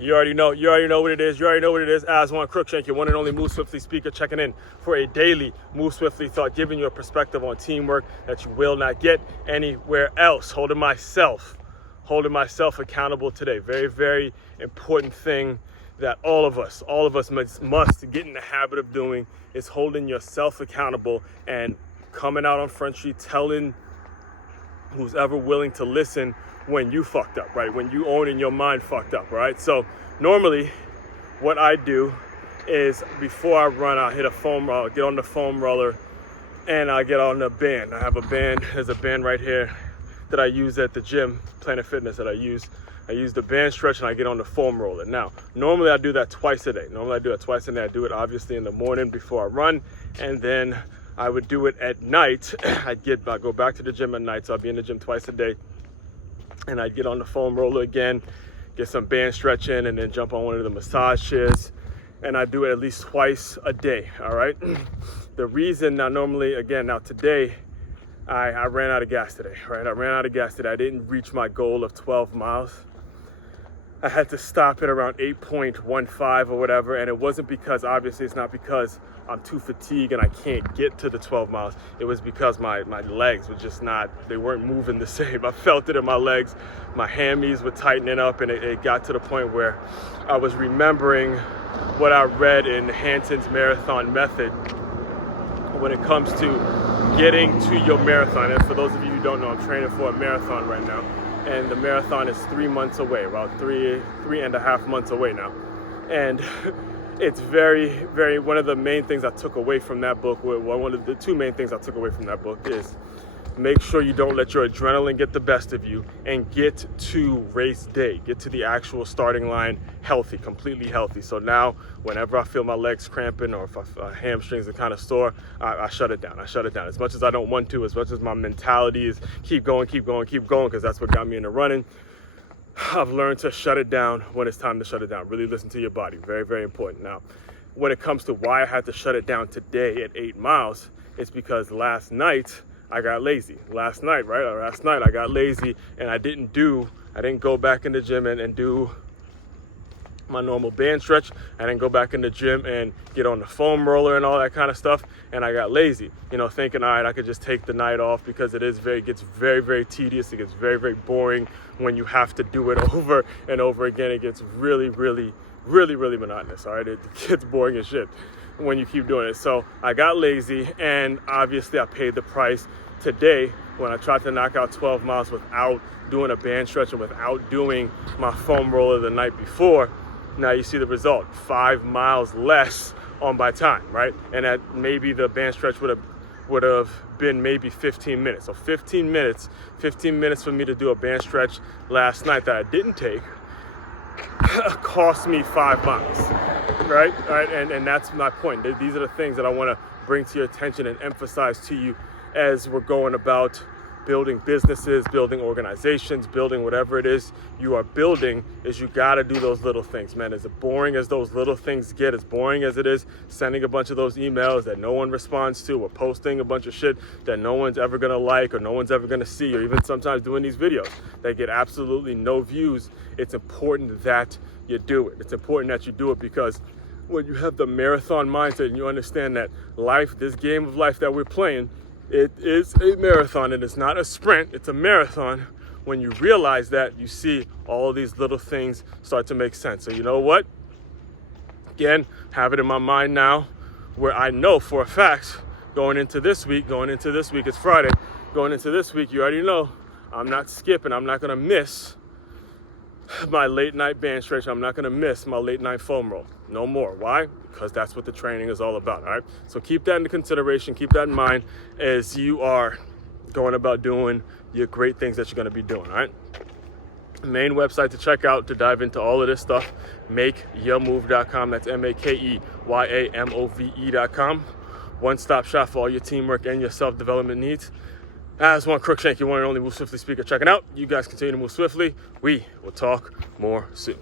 You already know what it is. Aswand Cruickshank, your one and only Move Swiftly speaker, checking in for a daily Move Swiftly thought, giving you a perspective on teamwork that you will not get anywhere else. Holding myself accountable today. Very, very important thing that all of us must get in the habit of doing is holding yourself accountable and coming out on Front Street telling who's ever willing to listen when you fucked up, right? When you own in your mind fucked up, right? So normally what I do is before I run, I'll hit a foam roller, get on the foam roller, and I get on the band. I have a band, there's a band right here that I use at the gym, Planet Fitness that I use. I use the band stretch and I get on the foam roller. Now, normally I do that twice a day. I do it obviously in the morning before I run, and then I would do it at night. I'd go back to the gym at night, so I'd be in the gym twice a day. And I'd get on the foam roller again, get some band stretch in, and then jump on one of the massage chairs. And I do it at least twice a day, all right? The reason today, I ran out of gas today, right? I didn't reach my goal of 12 miles. I had to stop at around 8.15 or whatever, and it wasn't because, obviously, it's not because I'm too fatigued and I can't get to the 12 miles. It was because my legs were just they weren't moving the same. I felt it in my legs. My hammies were tightening up, and it got to the point where I was remembering what I read in Hanson's marathon method when it comes to getting to your marathon. And for those of you who don't know, I'm training for a marathon right now. And the marathon is 3 months away, about three and a half months away now. And it's very, very, one of the main things I took away from that book, one of the two main things I took away from that book is make sure you don't let your adrenaline get the best of you and get to race day, get to the actual starting line healthy, completely healthy. So now whenever I feel my legs cramping or if hamstrings are kind of sore, I shut it down. As much as I don't want to, as much as my mentality is keep going, because that's what got me into running. I've learned to shut it down when it's time to shut it down. Really listen to your body. Very, very important. Now, when it comes to why I had to shut it down today at 8 miles, it's because last night I got lazy. Last night I got lazy and I didn't go back in the gym and do my normal band stretch. I didn't go back in the gym and get on the foam roller and all that kind of stuff. And I got lazy, thinking, all right, I could just take the night off because it gets very, very tedious. It gets very, very boring when you have to do it over and over again. It gets really, really, really, really monotonous. All right, it gets boring as shit when you keep doing it. So I got lazy, and obviously I paid the price today when I tried to knock out 12 miles without doing a band stretch and without doing my foam roller the night before. Now you see the result, 5 miles less on my time, right? And that maybe the band stretch would have been maybe 15 minutes. So 15 minutes for me to do a band stretch last night that I didn't take cost me 5 miles, right? And that's my point. These are the things that I want to bring to your attention and emphasize to you as we're going about building businesses, building organizations, building whatever it is you are building, is you got to do those little things, man. As boring as those little things get, as boring as it is sending a bunch of those emails that no one responds to, or posting a bunch of shit that no one's ever going to like or no one's ever going to see, or even sometimes doing these videos that get absolutely no views, it's important that you do it. It's important that you do it because when you have the marathon mindset and you understand that life, this game of life that we're playing, it is a marathon and it's not a sprint, it's a marathon. When you realize that, you see all of these little things start to make sense. So you know what? Again, have it in my mind now where I know for a fact going into this week, it's Friday, going into this week, you already know I'm not skipping, I'm not gonna miss my late night band stretch. I'm not going to miss my late night foam roll. No more. Why? Because that's what the training is all about. All right. So keep that into consideration. Keep that in mind as you are going about doing your great things that you're going to be doing. All right. Main website to check out to dive into all of this stuff, makeyourmove.com. That's makeyaamove.com. One-stop shop for all your teamwork and your self-development needs. Aswand Cruickshank, your one and only Move Swiftly speaker, checking out. You guys continue to move swiftly. We will talk more soon.